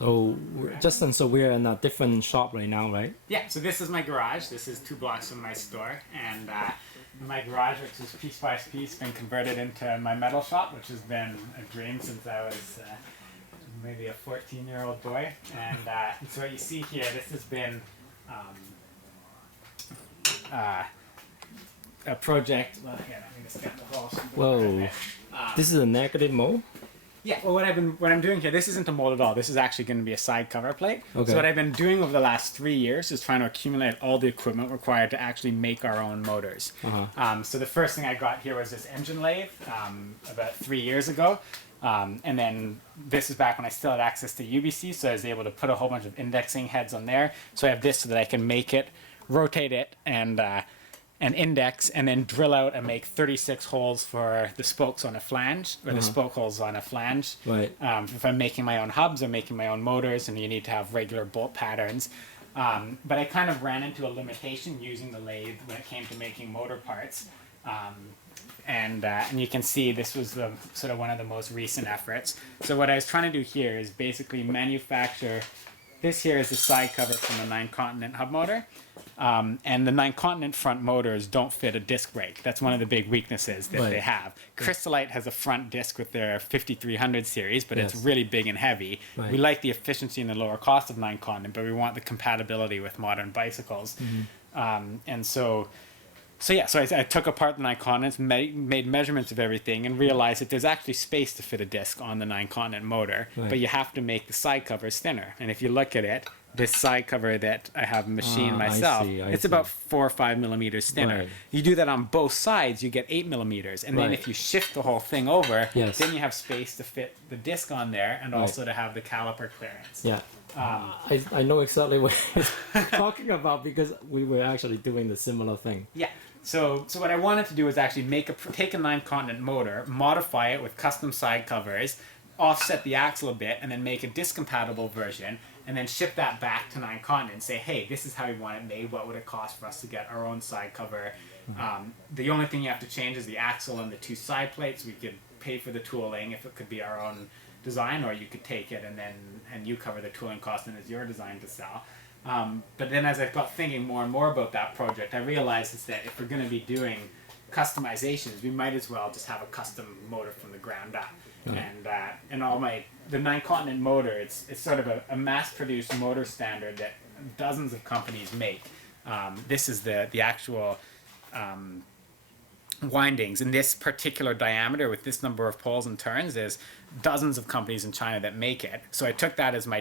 So, Justin, so we're in a different shop right now, right? Yeah, so this is my garage. This is 2 blocks from my store. And my garage, which is piece by piece, been converted into my metal shop, which has been a dream since I was maybe a 14-year-old boy. And so what you see here, this has been a project. Well, here, let me just get the whole. Whoa, this is a negative mode? Yeah, well, what I'm doing here, this isn't a mold at all. This is actually going to be a side cover plate. Okay. So what I've been doing over the last 3 years is trying to accumulate all the equipment required to actually make our own motors. So the first thing I got here was this engine lathe about 3 years ago. And then this is back when I still had access to UBC, so I was able to put a whole bunch of indexing heads on there. So I have this so that I can make it, rotate it, and index, and then drill out and make 36 holes for the spokes on a flange, or the spoke holes on a flange. Right. If I'm making my own hubs or making my own motors, and you need to have regular bolt patterns. But I kind of ran into a limitation using the lathe when it came to making motor parts. And you can see this was the sort of one of the most recent efforts. So what I was trying to do here is basically manufacture. This here is the side cover from the 9-continent hub motor. And the 9-continent front motors don't fit a disc brake. That's one of the big weaknesses that they have. Crystalite has a front disc with their 5300 series, but it's really big and heavy. We like the efficiency and the lower cost of 9-continent, but we want the compatibility with modern bicycles. And so I took apart the 9-continents, made measurements of everything, and realized that there's actually space to fit a disc on the 9-continent motor, but you have to make the side covers thinner. And if you look at it, this side cover that I have machined myself, it's about 4 or 5 millimeters thinner. You do that on both sides, you get 8 millimeters. And then if you shift the whole thing over, then you have space to fit the disc on there and also to have the caliper clearance. Yeah. I know exactly what you're talking about because we were actually doing the similar thing. Yeah. So what I wanted to do is actually take a 9-continent motor, modify it with custom side covers, offset the axle a bit, and then make a disc-compatible version, and then ship that back to 9-continent and say, hey, this is how we want it made. What would it cost for us to get our own side cover? The only thing you have to change is the axle and the 2 side plates. We could pay for the tooling if it could be our own design, or you could take it and you cover the tooling cost and it's your design to sell. But then as I got thinking more and more about that project, I realized is that if we're going to be doing customizations, we might as well just have a custom motor from the ground up. And the 9-continent motor, it's sort of a mass-produced motor standard that dozens of companies make. This is the actual windings in this particular diameter with this number of poles and turns. There's dozens of companies in China that make it. So I took that as my